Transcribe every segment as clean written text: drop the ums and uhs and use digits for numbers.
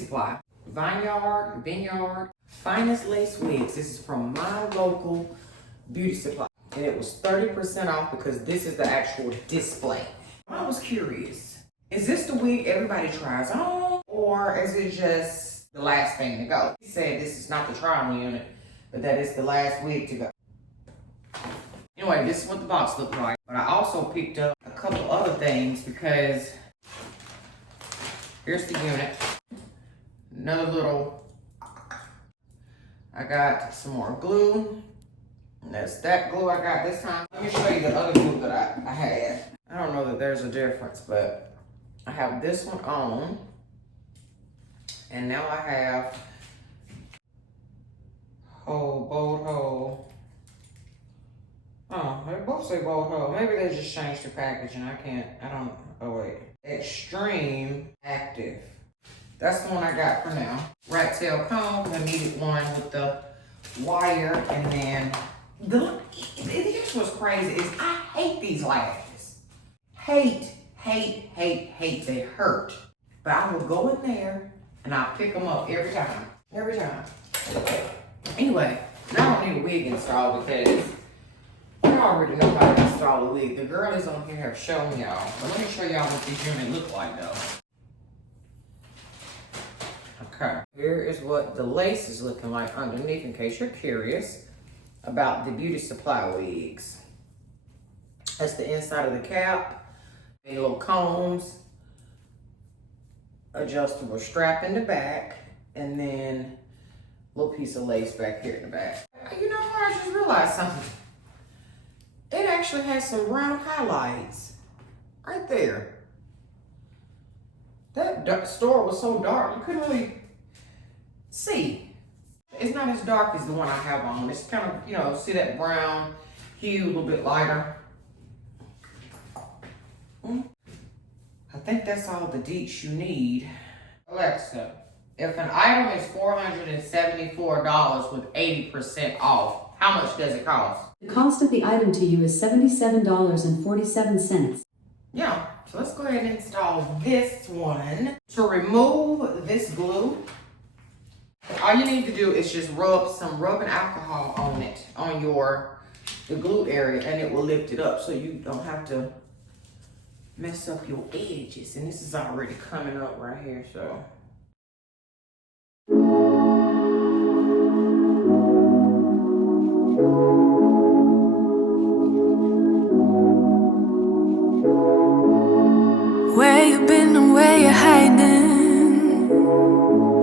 supply. Vineyard, finest lace wigs. This is from my local beauty supply. And it was 30% off because this is the actual display. I was curious, is this the wig everybody tries on? Or is it just the last thing to go? He said this is not the trial unit, but that is the last wig to go. Anyway, this is what the box looked like. But I also picked up a couple other things because here's the unit. Another little, I got some more glue. That's that glue I got this time. Let me show you the other glue that I had. I don't know that there's a difference, but I have this one on. And now I have bold hole. Oh, they both say bold hole. Maybe they just changed the packaging. Oh wait. Extreme Active. That's the one I got for now. Rat tail comb. I needed one with the wire, and then here's what's crazy is I hate these lashes. Hate. They hurt. But I will go in there and I'll pick them up every time. Anyway, now I don't need a wig installed because I already know how to install a wig. The girlies on here have shown y'all. But let me show y'all what this unit look like though. Okay, here is what the lace is looking like underneath in case you're curious about the beauty supply wigs. That's the inside of the cap, a little combs, adjustable strap in the back, and then a little piece of lace back here in the back. You know what, I just realized something. It actually has some brown highlights right there. That store was so dark, you couldn't really see. It's not as dark as the one I have on. It's kind of, see that brown hue, a little bit lighter. I think that's all the deets you need. Alexa, if an item is $474 with 80% off, how much does it cost? The cost of the item to you is $77.47. Yeah, so let's go ahead and install this one. To remove this glue, all you need to do is just rub some rubbing alcohol on it, on the glue area, and it will lift it up so you don't have to mess up your edges. And this is already coming up right here, so. Where you been and where you hiding?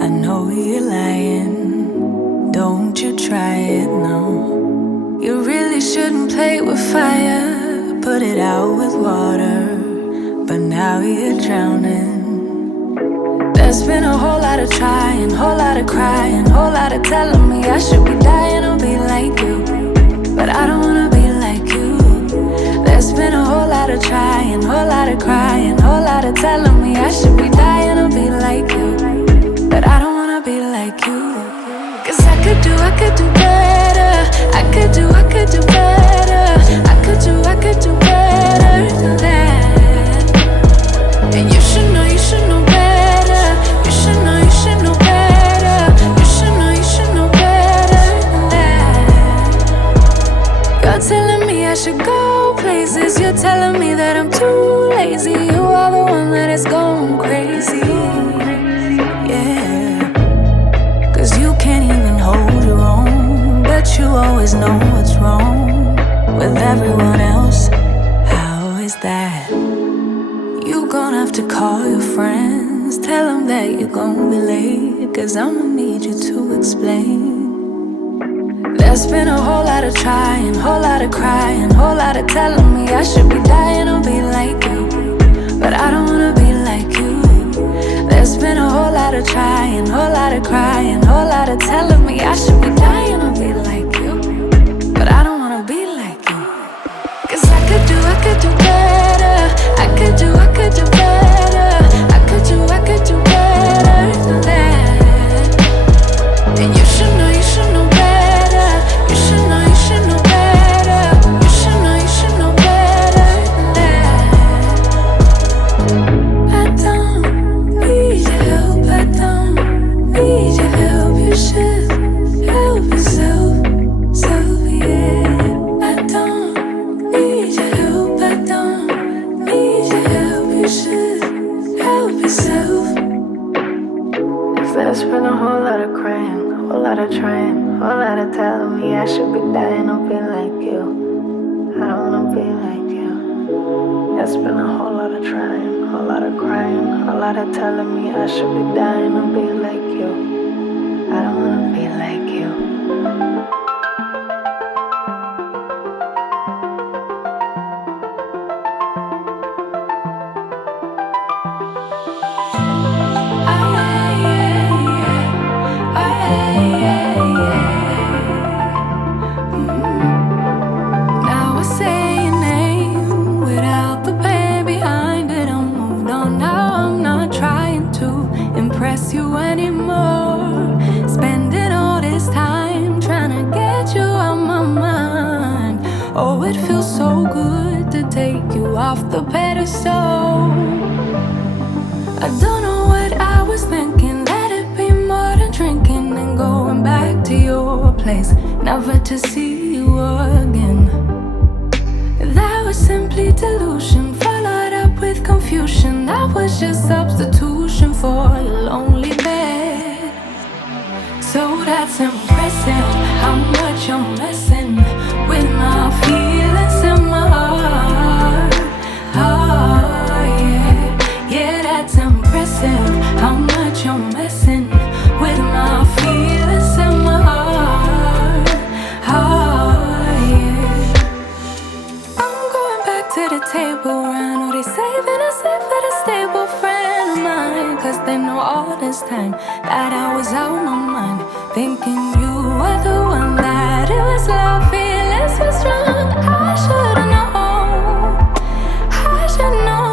I know you're lying. Don't you try it, no. You really shouldn't play with fire. Put it out with water. But now you're drowning. There's been a whole lot of trying, whole lot of crying, whole lot of telling me I should be dying or be like you. But I don't wanna be like you. There's been a whole lot of trying, whole lot of crying, whole lot of telling me I should be dying or be like you. But I don't wanna be like you. Cause I could do better. I could do better. I could do better than that. And you should know better. You should know better. You should know better than that. You're telling me I should go places. You're telling me that I'm too lazy. You are the one that is going crazy. Yeah. Cause you can't even hold your own. But you always know what's wrong with everyone else. How is that? You gon' have to call your friends. Tell them that you're gon' be late. Cause I'ma need you to explain. There's been a whole lot of trying, whole lot of crying, whole lot of telling me I should be dying or be like you. But I don't wanna be like you. There's been a whole lot of trying, whole lot of crying, whole lot of telling me I should be dying or be like you. But I don't wanna be like you. Cause I could do better. I could do better. I could do better than that. And you should know better. You should know better. You should know better than that. I don't need your help. I don't There's been a whole lot of crying, whole lot of trying, whole lot of telling me I should be dying to be like you. I don't wanna be like you. There's been a whole lot of trying, whole lot of crying, whole lot of telling me I should be dying to be like you. I don't wanna be like you. Now I say your name without the pain behind it. I'm moved on now, I'm not trying to impress you anymore. Spending all this time trying to get you out my mind. Oh, it feels so good to take you off the pedestal. I don't know what I was thinking. Let it be more than drinking and going back to your place, never to see you again. That was simply delusion, followed up with confusion. That was just substitution for a lonely bed. So that's impressive, how much you're messing with my feelings and my heart. Oh yeah, yeah, that's impressive, how much you're messing with my feelings and my heart. Oh yeah, I'm going back to the table round. Oh, they saving us up for the stable friend of mine, 'cause they know all this time that I was out my mind, thinking you were the one, that it was love, feelings were strong. I should've known, I should know.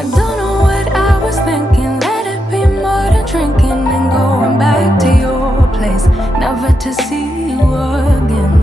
I don't know what I was thinking. Let it be more than drinking and going back to your place, never to see you again.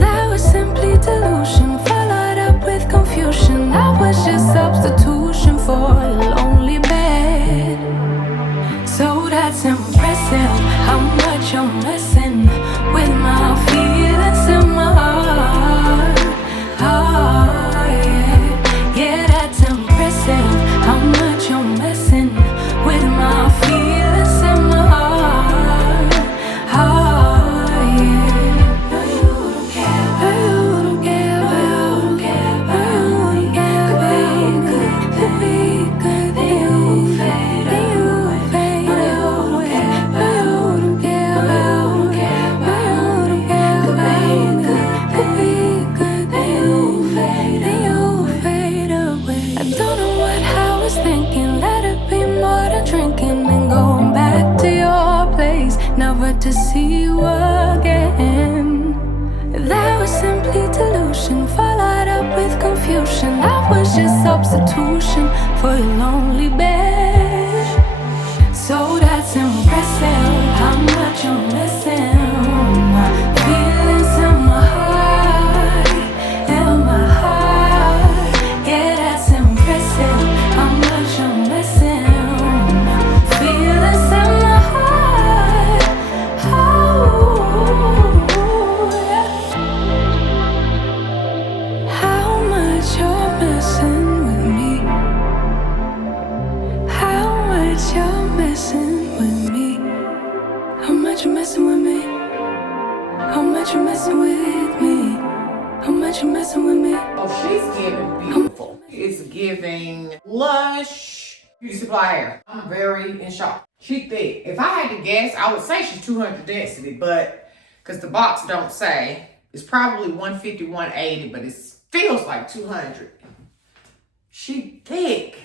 That was simply delusion, followed up with confusion. That was just substitution for a lonely bed. So that's impressive, how much you're messing with my feelings and my heart. Oh yeah, yeah, that's impressive, how much you're messing with my feelings and my heart. Oh yeah. No, you don't care. No, you don't care. No, you don't care. No, you don't care. Could be good. Then you fade. Then you fade away. No, you don't care. No, you don't care. No, you don't care. Could be good. Then you fade. Then you fade away. I don't know what I was thinking. Let it be more than drinking and going back to your place, never to see you again. That was simply delusion, followed up with confusion. That was just substitution for your lonely bed. So that's impressive, how much you're missing. My feelings in my heart, in my heart. Yeah, that's impressive, how much you're missing. My feelings in my heart. Oh, yeah. How much you're messing with me. How much you're messing with me. How much you're messing with me. How much you're messing with me. How much you're messing with me. Oh, she's giving beautiful. It's giving lush beauty supply hair. I'm very in shock. She thick. If I had to guess, I would say she's 200 density, but because the box don't say, it's probably 150, 180, but it feels like 200. She thick.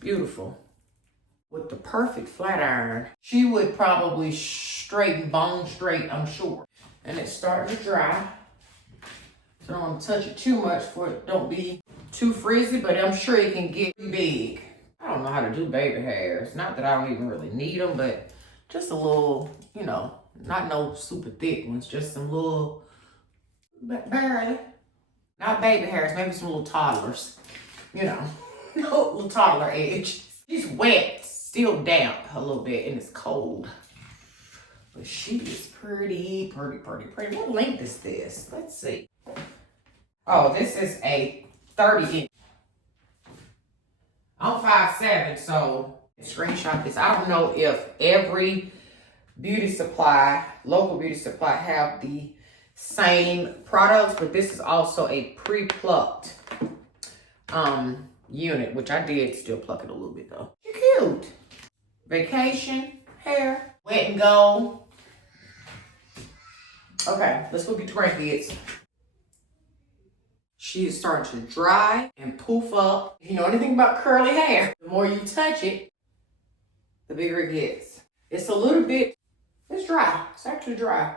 Beautiful. With the perfect flat iron, she would probably straighten, bone straight, I'm sure. And it's starting to dry. So I don't want to touch it too much for it don't be too frizzy, but I'm sure it can get big. I don't know how to do baby hairs. Not that I don't even really need them, but just a little, you know, not no super thick ones, just some little, barely. Not baby hairs, maybe some little toddlers, you know, little toddler edge. She's wet, still damp a little bit, and it's cold. But she is pretty. What length is this? Let's see. Oh, this is a 30 inch. I'm 5'4", 5'7", so screenshot this. I don't know if every beauty supply, local beauty supply, have the same products, but this is also a pre-plucked unit, which I did still pluck it a little bit though. You're cute. Vacation hair, wet and go. Okay, let's go get the grandkids. She is starting to dry and poof up. If you know anything about curly hair, the more you touch it, the bigger it gets. It's a little bit, it's dry. It's actually dry.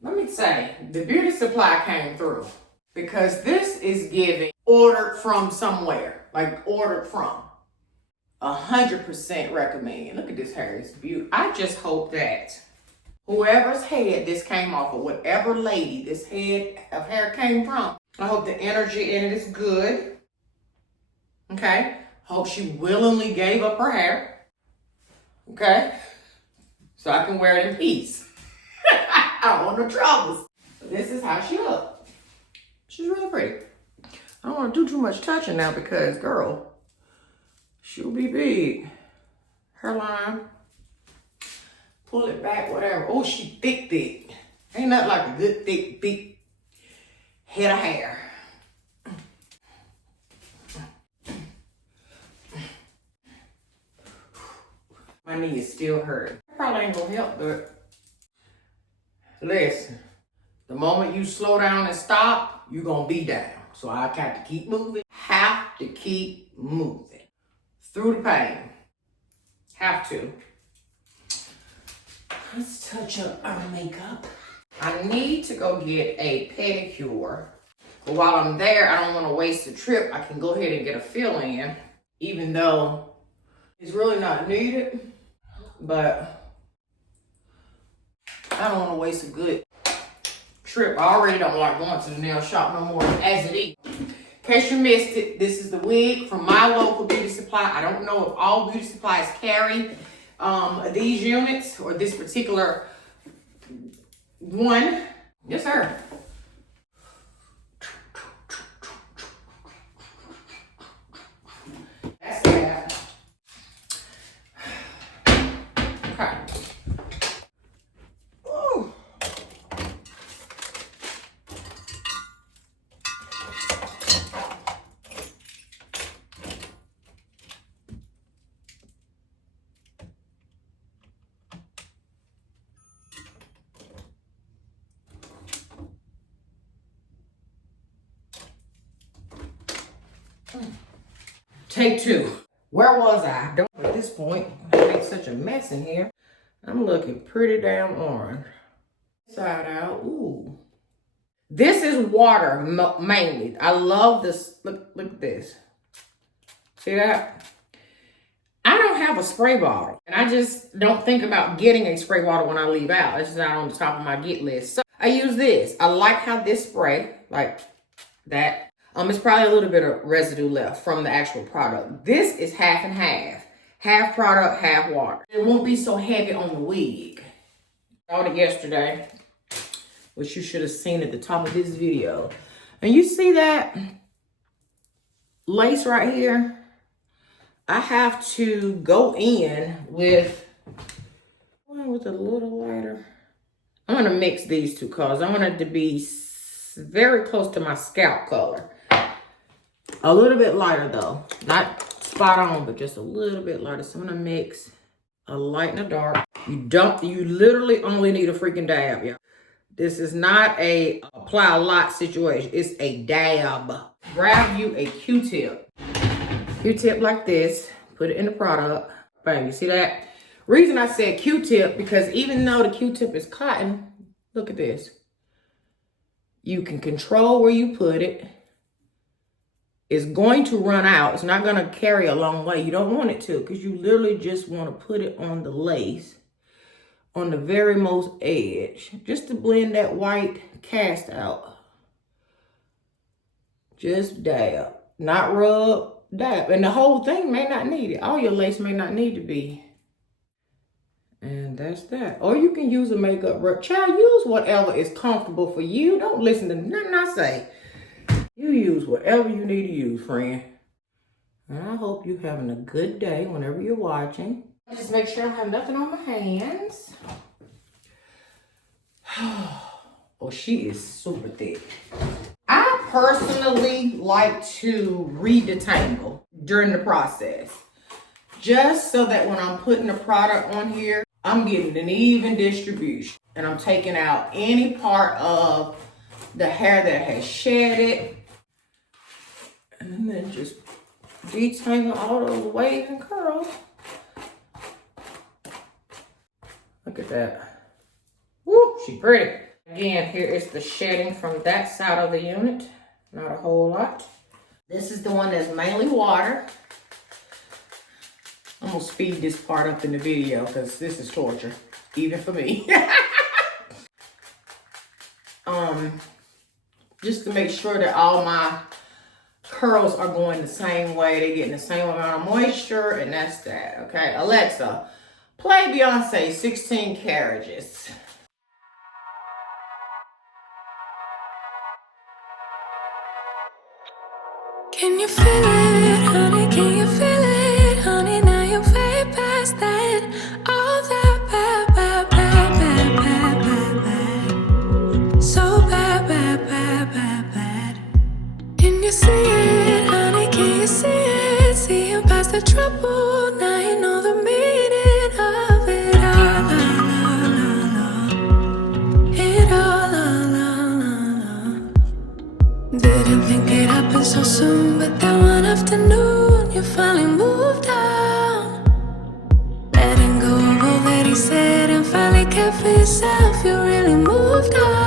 Let me say, the beauty supply came through because this is giving ordered from somewhere, like ordered from. 100% recommend. Look at this hair, it's beautiful. I just hope that whoever's head this came off of, whatever lady this head of hair came from, I hope the energy in it is good. Okay? Hope she willingly gave up her hair. Okay? So I can wear it in peace. I don't want no troubles. This is how she looks. She's really pretty. I don't want to do too much touching now because, girl, she'll be big. Hairline. Pull it back, whatever. Oh, she thick. Ain't nothing like a good, thick, big head of hair. My knee is still hurting. Probably ain't gonna help, but listen, the moment you slow down and stop, you're gonna be down. So I got to keep moving. Have to keep moving. Through the pain. Have to. Let's touch up our makeup. I need to go get a pedicure. But while I'm there, I don't want to waste the trip. I can go ahead and get a fill in, even though it's really not needed. But I don't want to waste a good trip. I already don't like going to the nail shop no more as it is. In case you missed it, this is the wig from my local beauty supply. I don't know if all beauty supplies carry these units or this particular one. Yes, sir. That's that. Okay. Ooh. Take two. Where was I? At this point, I made such a mess in here. I'm looking pretty damn orange. Side out. Ooh. This is water mainly. I love this. Look at this. See that? I don't have a spray bottle. And I just don't think about getting a spray bottle when I leave out. It's not on the top of my get list. So I use this. I like how this spray, like that. It's probably a little bit of residue left from the actual product. This is half and half. Half product, half water. It won't be so heavy on the wig. I ordered it yesterday, which you should have seen at the top of this video. And you see that lace right here? I have to go in with a little lighter. I'm gonna mix these two colors. I want it to be very close to my scalp color. A little bit lighter though. Not spot on, but just a little bit lighter. So I'm gonna mix a light and a dark. You literally only need a freaking dab, yeah. This is not a apply a lot situation. It's a dab. Grab you a Q-tip. Q-tip like this. Put it in the product. Bam, you see that? Reason I said Q-tip, because even though the Q-tip is cotton, look at this. You can control where you put it. It's going to run out. It's not going to carry a long way. You don't want it to, because you literally just want to put it on the lace, on the very most edge, just to blend that white cast out. Just dab. Not rub, dab. And the whole thing may not need it. All your lace may not need to be. And that's that. Or you can use a makeup brush. Child, use whatever is comfortable for you. Don't listen to nothing I say. You use whatever you need to use, friend. And I hope you're having a good day whenever you're watching. Just make sure I have nothing on my hands. Oh, she is super thick. I personally like to re-detangle during the process, just so that when I'm putting the product on here, I'm getting an even distribution. And I'm taking out any part of the hair that has shedded. And then just detangle all those waves and curls. Look at that. Woo, she pretty. Again, here is the shedding from that side of the unit. Not a whole lot. This is the one that's mainly water. I'm gonna speed this part up in the video because this is torture, even for me. Just to make sure that all my curls are going the same way. They're getting the same amount of moisture, and that's that, okay? Alexa, play Beyonce 16 Carriages. Can you feel it, honey? Can you feel it, honey? Now you're way past that. All that bad, bad, bad, bad, bad, bad, bad. So bad, bad, bad, bad, bad. Can you see it, honey? Can you see it? Seeing past the trouble. Now you know the meaning of it all. It all. Didn't think it happened so soon, but that one afternoon you finally moved on. Letting go of all that he said and finally kept for yourself. You really moved on.